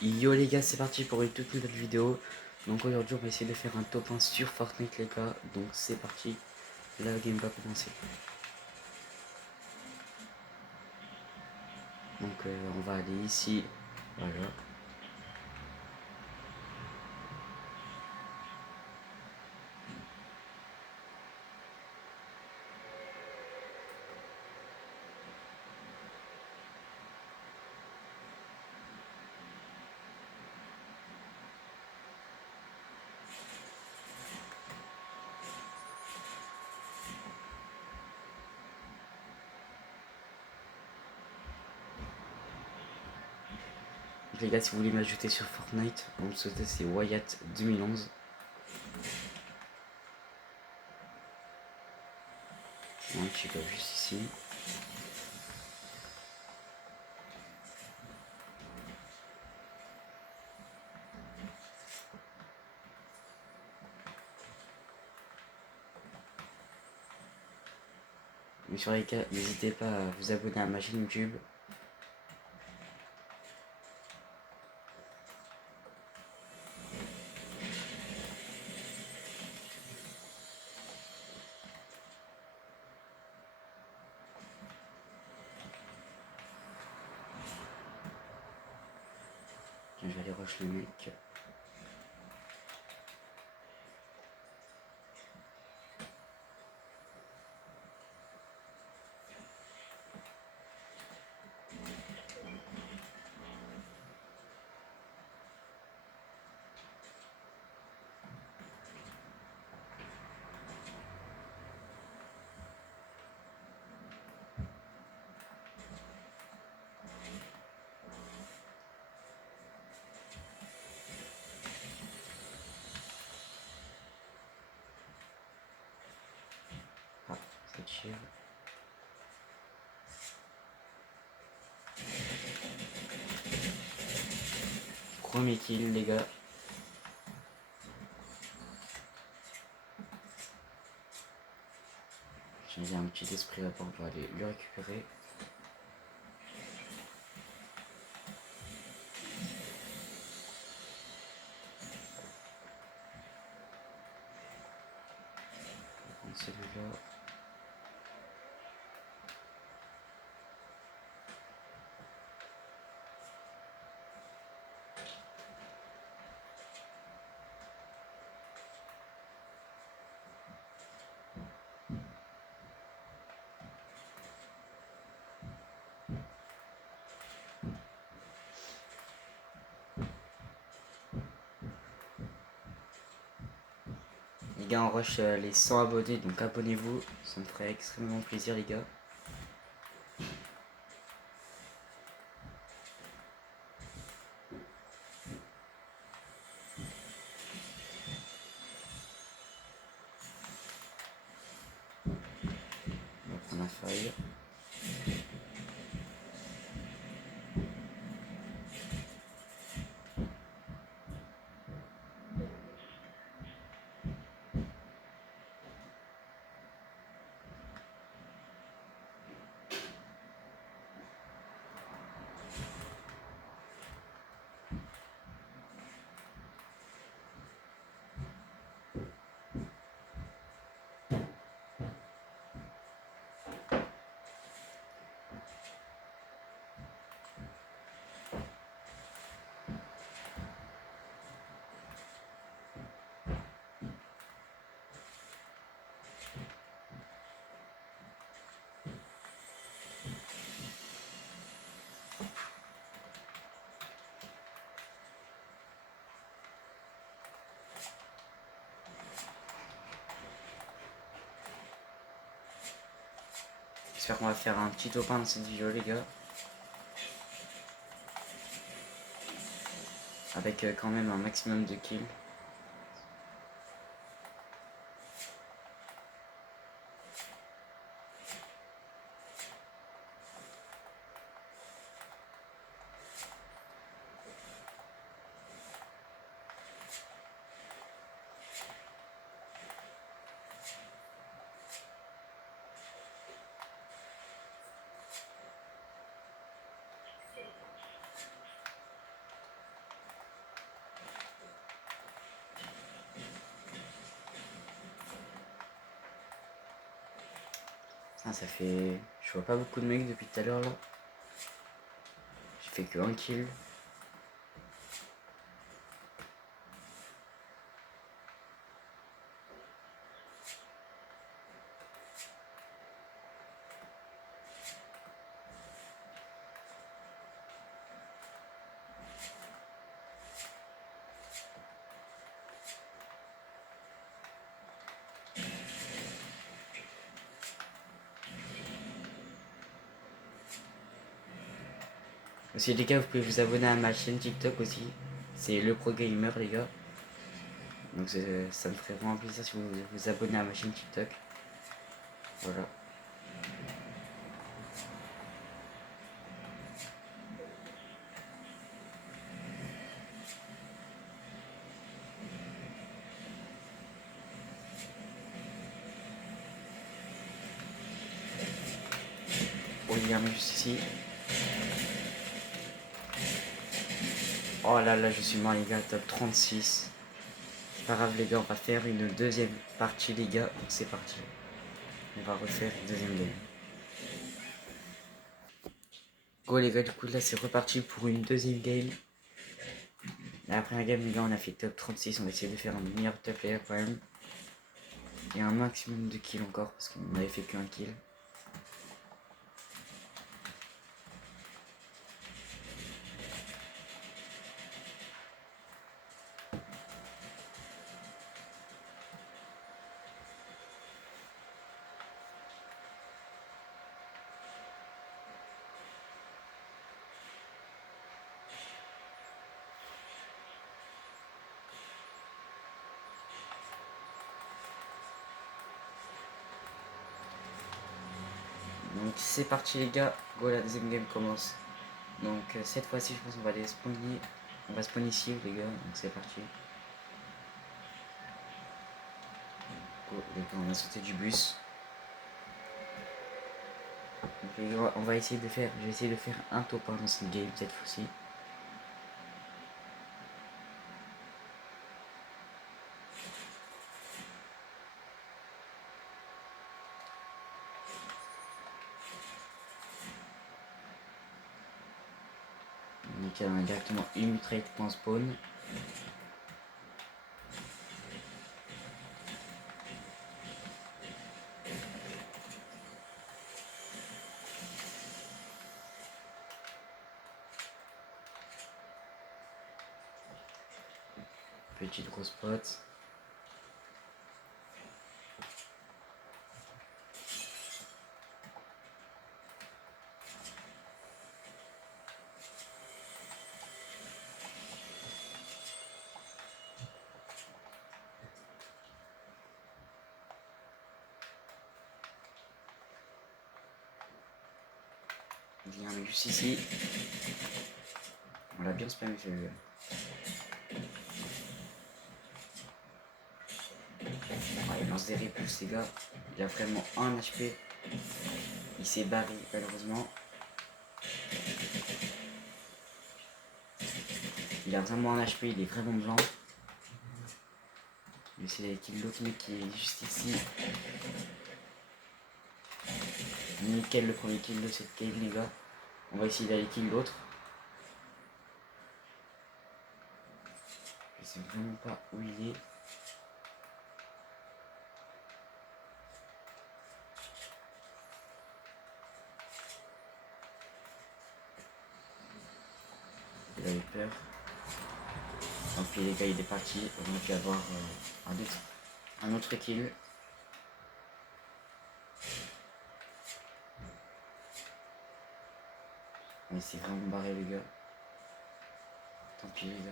Yo les gars, c'est parti pour une toute nouvelle vidéo. Donc aujourd'hui on va essayer de faire un top 1 sur Fortnite les gars. Donc c'est parti, la game va commencer. Donc on va aller ici, voilà. Donc, les gars, si vous voulez m'ajouter sur Fortnite, vous me sautez, c'est Wyatt 2011. Donc je vais juste ici. Mais sur les gars, n'hésitez pas à vous abonner à ma chaîne YouTube. Tiens, je vais aller rush le mec. Ah, ça tire. Premier kill les gars. J'ai un petit esprit là-bas, on va aller le récupérer. On va prendre celui-là. Les gars, on rush les 100 abonnés, donc abonnez-vous, ça me ferait extrêmement plaisir les gars. On va prendre la faille. J'espère qu'on va faire un petit top 1 de cette vidéo les gars. Avec quand même un maximum de kills. Ah, ça fait... Je vois pas beaucoup de mecs depuis tout à l'heure là. J'ai fait que un kill. Aussi les gars, vous pouvez vous abonner à ma chaîne TikTok aussi. C'est le pro gamer les gars. Donc ça me ferait vraiment plaisir si vous vous abonnez à ma chaîne TikTok. Voilà. Oh, il y a un mec juste ici. Oh là là, je suis mort les gars, top 36. C'est pas grave les gars, on va faire une deuxième partie les gars. C'est parti. On va refaire une deuxième game. Go les gars, du coup là c'est reparti pour une deuxième game. La première game les gars, on a fait top 36. On va essayer de faire un meilleur top player quand même. Et un maximum de kills encore parce qu'on n'avait fait qu'un kill. Donc c'est parti les gars, go, la deuxième game commence. Donc cette fois-ci je pense qu'on va aller spawner. On va spawn ici les gars, donc c'est parti. Go les gars, on a sauté du bus. Donc les gars, on va essayer de faire, je vais essayer de faire un top 1 dans cette game cette fois-ci. Nickel, on a directement une trade point spawn. Petite grosse pote. Il y a un mec juste ici. On l'a bien spammé celui-là. Il lance des répulses les gars. Il a vraiment un HP. Il s'est barré malheureusement. Il a vraiment un HP, il est vraiment blanc. Je vais essayer d'aller kill l'autre mec qui est juste ici. Nickel le premier kill de cette game les gars. On va essayer d'aller kill l'autre. Je sais vraiment pas où il est. Il avait peur. Tant pis les gars, il est parti. On a pu avoir un autre kill. Mais c'est vraiment barré les gars. Tant pis les gars.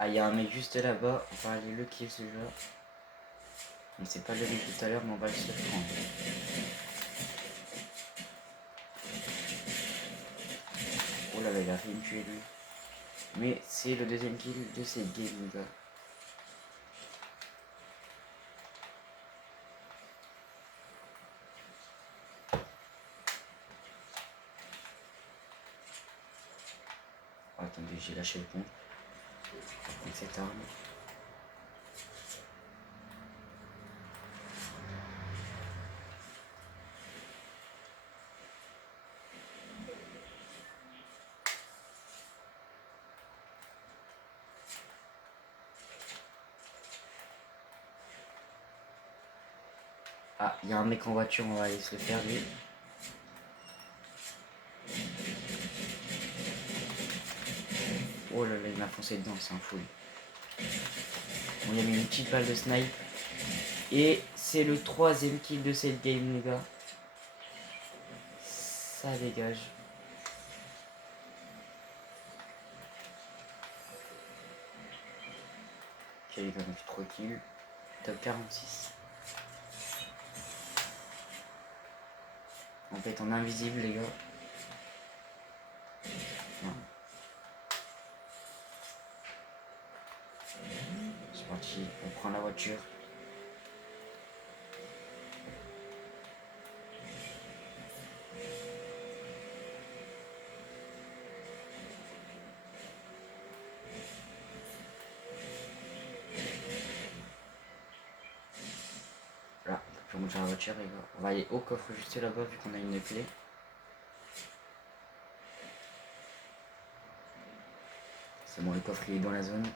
Ah, il y a un mec juste là-bas. On va aller le kill ce joueur. Mais c'est pas le mec tout à l'heure, mais on va le se prendre. Oh là là, il a fait me tuer lui. Mais c'est le deuxième kill de cette game, les gars. Oh, attendez, j'ai lâché le pont. Avec cette arme. Ah, il y a un mec en voiture, on va aller se le faire lui. Oh là là, il m'a foncé dedans, c'est un fou. On lui a mis une petite balle de snipe. Et c'est le troisième kill de cette game, les gars. Ça dégage. Ok, les gars, on a fait 3 kills. Top 46. En fait, on est invisible, les gars. Non. C'est parti, on prend la voiture. Là, on peut plus monter la voiture, les gars. On va aller au coffre juste là-bas, vu qu'on a une clé. C'est bon, le coffre il est dans la zone.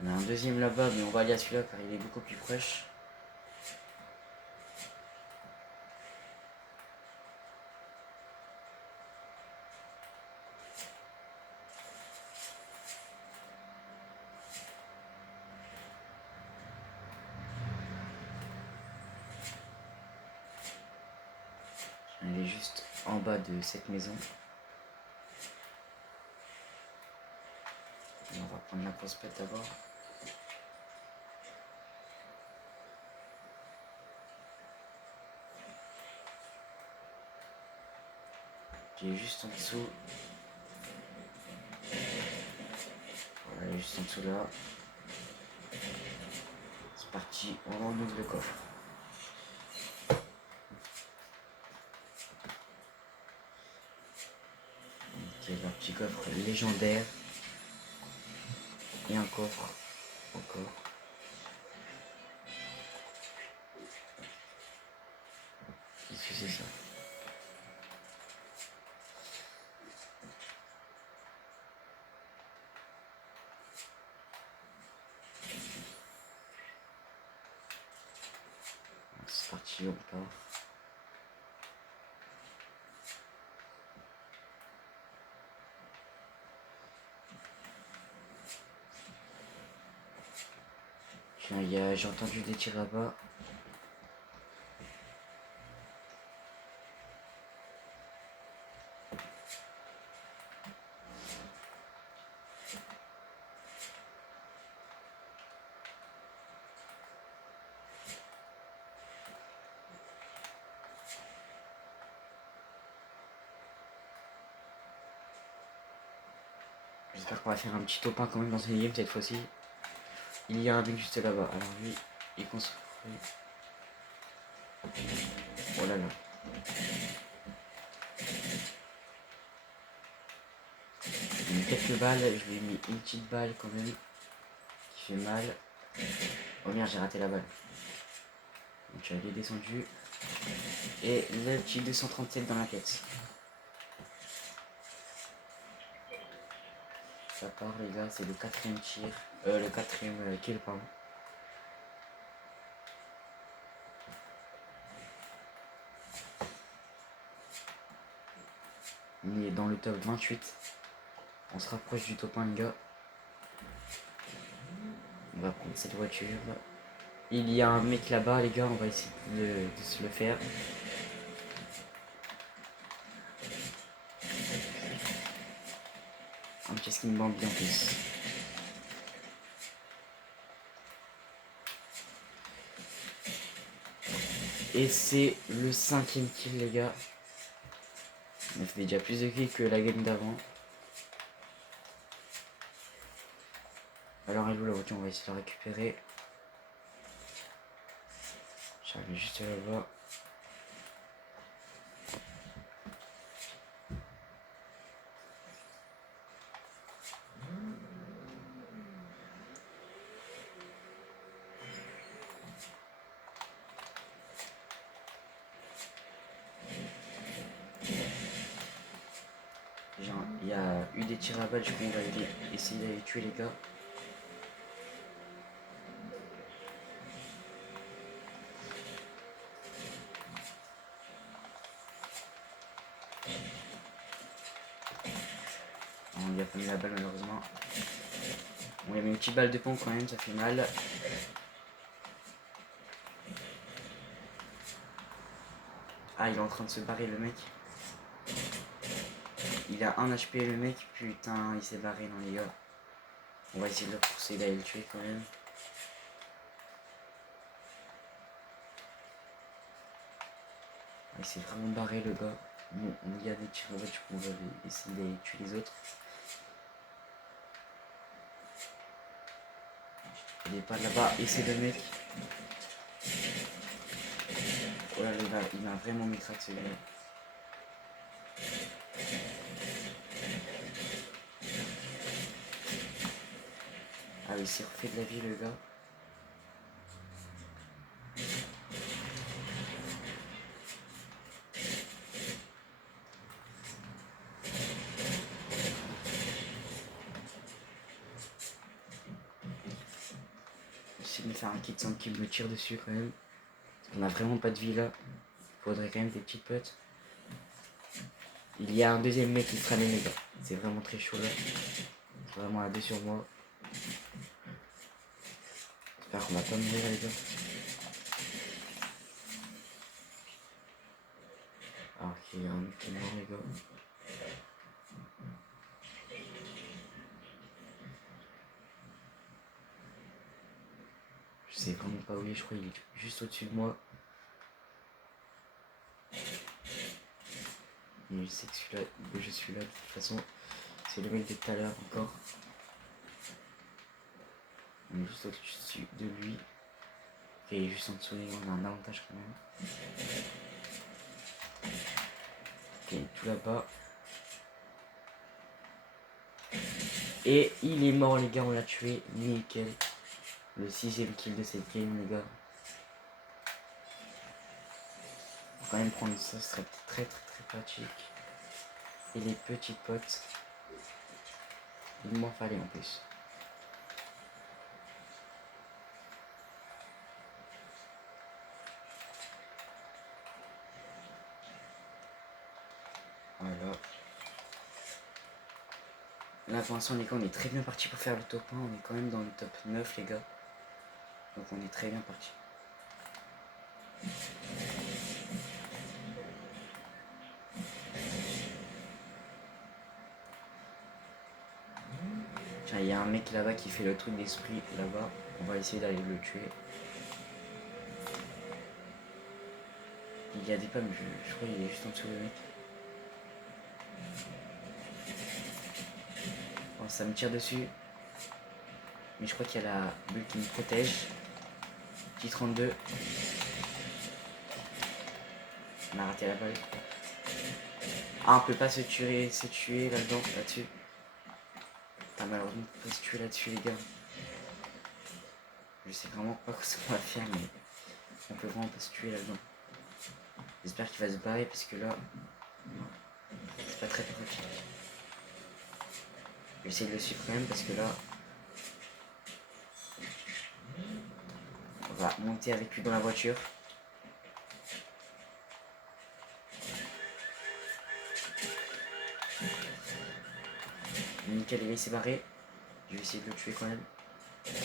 On a un deuxième là-bas, mais on va aller à celui-là car il est beaucoup plus proche. Elle est juste en bas de cette maison. Et on va prendre la prospect d'abord. Qui est juste en dessous. Voilà, elle est juste en dessous là. C'est parti, on ouvre le coffre. Ok, un petit coffre légendaire. Et un coffre. Encore. Qu'est-ce que c'est ça? C'est parti, on part. Tiens, j'ai entendu des tirs là-bas. J'espère qu'on va faire un petit top 1 quand même dans une game cette fois-ci. Il y a un mec juste là-bas. Alors lui, il construit. Oh là là. J'ai mis quelques balles, je lui ai mis une petite balle quand même. Qui fait mal. Oh merde, j'ai raté la balle. Donc elle est descendue. Et le petit 237 dans la tête. Ça part les gars, c'est le quatrième tir. Le quatrième kill pardon. On est dans le top 28. On se rapproche du top 1 les gars. On va prendre cette voiture. Il y a un mec là-bas les gars, on va essayer de se le faire. Un petit skin Bambi en plus. Et c'est le 5e kill, les gars. On a fait déjà plus de kills que la game d'avant. Alors elle est où la voiture? On va essayer de la récupérer. J'arrive juste là-bas. Il y a eu des tirs à balles, du coup on va essayer d'aller tuer les gars. On lui a pas mis la balle malheureusement. On lui a mis une petite balle de pompe quand même, ça fait mal. Ah, il est en train de se barrer le mec. Il a 1 HP le mec, putain, il s'est barré non les gars. On va essayer de le repousser, d'aller le tuer quand même. Il s'est vraiment barré le gars. Bon, on y a des tirs en fait, du coup on va essayer d'aller tuer les autres. Il est pas là-bas, et c'est le mec. Oh là là, il m'a vraiment mis crack ce gars. Ah, il s'est refait de la vie le gars. J'essaie de me faire un kit sans qu'il me tire dessus quand même. On a vraiment pas de vie là. Faudrait quand même des petites potes. Il y a un deuxième mec qui se ramène les gars. C'est vraiment très chaud là. C'est vraiment à 2 sur moi. J'espère qu'on va pas mourir les gars. Ah ok, il y a un mec qui est mort les gars. Je sais vraiment pas où il est, je crois qu'il est juste au-dessus de moi. Mais je sais que je suis là de toute façon. C'est le mec de tout à l'heure encore. On est juste au-dessus de lui. Et il est juste en dessous, on a un avantage quand même. Ok, tout là-bas. Et il est mort les gars, on l'a tué. Nickel. Le 6e kill de cette game les gars. Faut quand même prendre ça, ce serait très pratique. Et les petites potes. Il m'en fallait en plus. Voilà. Là pour l'instant les gars on est très bien parti pour faire le top 1. On est quand même dans le top 9 les gars. Donc on est très bien parti. Tiens, il y a un mec là-bas qui fait le truc d'esprit là-bas. On va essayer d'aller le tuer. Il y a des pommes, je crois qu'il est juste en dessous le mec. Bon, ça me tire dessus. Mais je crois qu'il y a la bulle qui me protège. Petit 32. On a raté la balle. Ah, on peut pas se tuer là-dedans, là-dessus. Malheureusement, on peut pas se tuer là-dessus, les gars. Je sais vraiment pas ce qu'on va faire, mais on peut vraiment pas se tuer là-dedans. J'espère qu'il va se barrer, parce que là, c'est pas très pratique. Je vais essayer de le suivre quand même, parce que là, on va monter avec lui dans la voiture. Nickel, il s'est barré. Je vais essayer de le tuer quand même.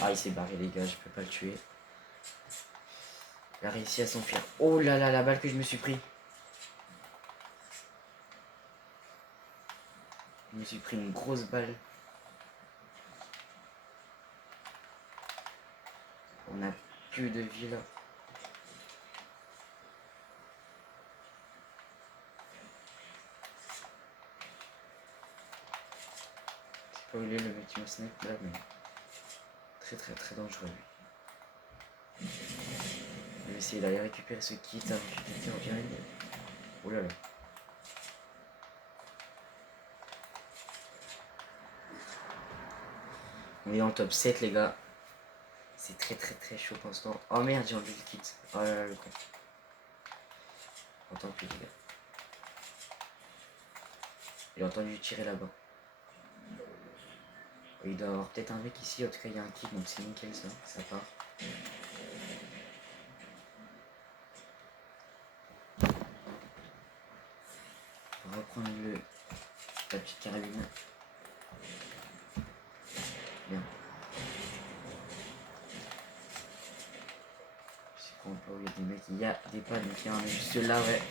Ah, il s'est barré, les gars, je peux pas le tuer. Il a réussi à s'enfuir. Oh là là, la balle que je me suis pris. Je me suis pris une grosse balle. On a plus de vie là. pas où il est le mec qui m'a snipe là, mais très très très dangereux lui. Je vais essayer d'aller récupérer ce kit avant que quelqu'un revienne. Oh là là. On est dans le top 7 les gars. C'est très très très chaud pour l'instant. Oh merde, j'ai enlevé le kit. Oh là là le con. Tant pis les gars. J'ai entendu tirer là-bas. Il doit y avoir peut-être un mec ici, en tout cas il y a un kit donc c'est nickel ça part. On va reprendre la petite carabine. Bien. Je comprends pas où il y a des mecs, il y a des pas donc il y a un mec juste là ouais.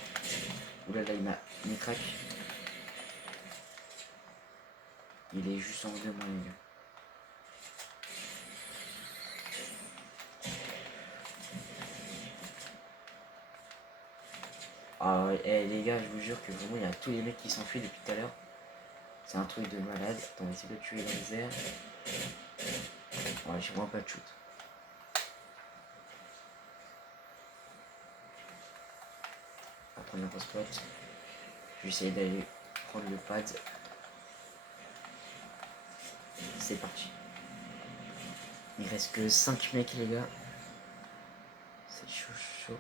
Oula là il m'a crack. Il est juste en haut de moi les gars. Ah ouais, les gars, je vous jure que vraiment il y a tous les mecs qui s'enfuient depuis tout à l'heure. C'est un truc de malade. Attends, on va essayer de le tuer dans les airs. Ouais, j'ai vraiment pas de shoot. On va prendre un spot. Je vais essayer d'aller prendre le pad. C'est parti. Il reste que 5 mecs les gars. C'est chaud chaud.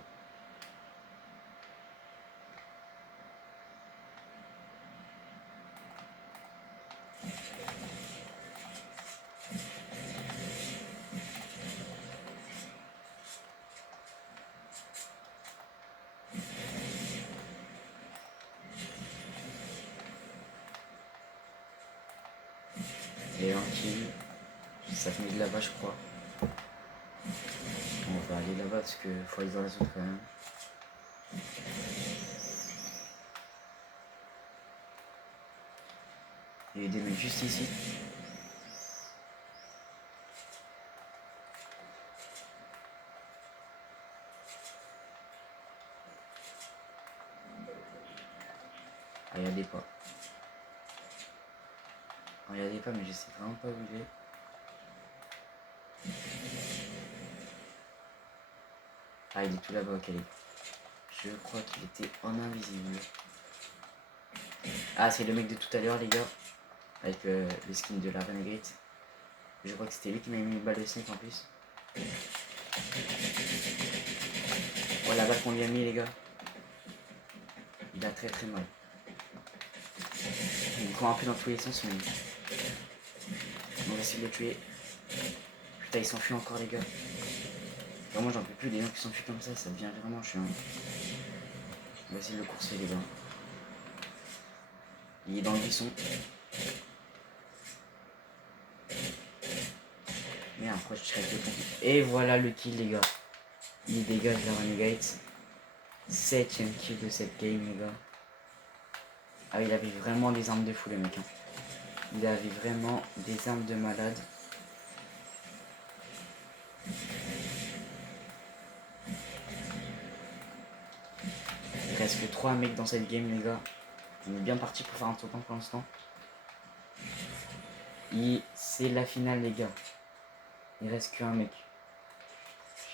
Et un kill. Ça finit de là-bas je crois. On va aller là-bas parce que faut aller dans la zone quand même. Il y a des mecs juste ici. Ah, il y a des pas. Ah, il y a des pas mais je sais vraiment pas où il est. Ah, il est tout là-bas, ok. Je crois qu'il était en invisible. Ah, c'est le mec de tout à l'heure, les gars. Avec le skin de la Renegade. Je crois que c'était lui qui m'a mis une balle de snipe en plus. Oh, la balle qu'on lui a mis, les gars. Il a très très mal. Il court un peu dans tous les sens, mais. On va essayer de le tuer. Putain, il s'enfuit encore, les gars. Vraiment, j'en peux plus des gens qui s'enfuient comme ça devient vraiment chiant. On va essayer de le courser, les gars. Il est dans le buisson. Merde, pourquoi je tire avec le pont. Et voilà le kill, les gars. Il dégage la Renegade. 7ème kill de cette game, les gars. Ah, il avait vraiment des armes de fou, le mec. Hein. Il avait vraiment des armes de malade. Il reste que 3 mecs dans cette game, les gars. On est bien parti pour faire un tournoi pour l'instant. Et c'est la finale, les gars. Il reste qu'un mec.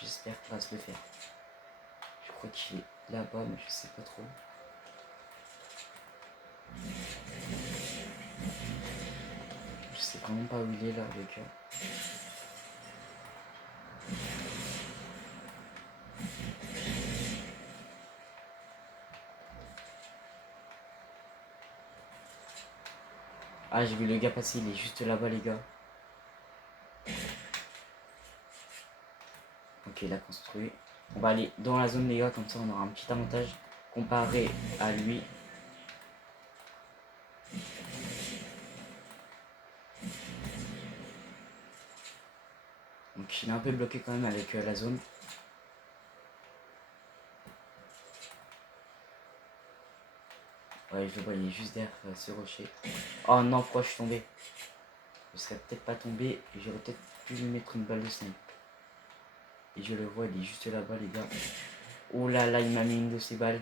J'espère qu'il va se le faire. Je crois qu'il est là-bas, mais je sais pas trop. Je sais vraiment pas où il est là, le gars. Ah, j'ai vu le gars passer, il est juste là-bas, les gars. Ok, il a construit. On va aller dans la zone, les gars, comme ça on aura un petit avantage comparé à lui. Donc il est un peu bloqué quand même avec la zone. Ouais, je le vois, il est juste derrière ce rocher. Oh non, pourquoi je suis tombé? Je serais peut-être pas tombé et j'aurais peut-être pu lui mettre une balle de snipe. Et je le vois, il est juste là-bas, les gars. Oh là là, il m'a mis une de ses balles.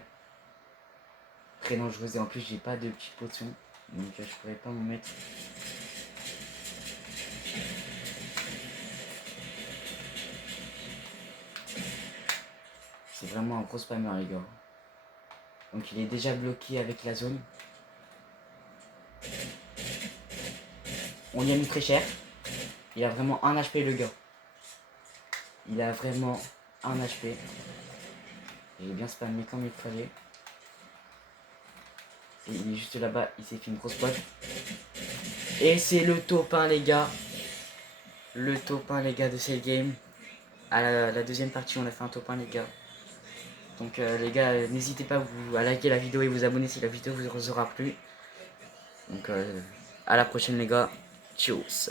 Très dangereuse et en plus, j'ai pas de petite potion. Donc je pourrais pas m'en mettre. C'est vraiment un gros spammer, les gars. Donc il est déjà bloqué avec la zone. On lui a mis très cher. Il a vraiment 1 HP, le gars. Il a vraiment 1 HP. Il est bien spammé comme il fallait. Et il est juste là-bas. Il s'est fait une grosse pointe. Et c'est le top 1, les gars. Le top 1, les gars, de cette game. À la deuxième partie, on a fait un top 1, les gars. Donc les gars, n'hésitez pas à liker la vidéo et vous abonner si la vidéo vous aura plu. Donc à la prochaine, les gars. Tchuss.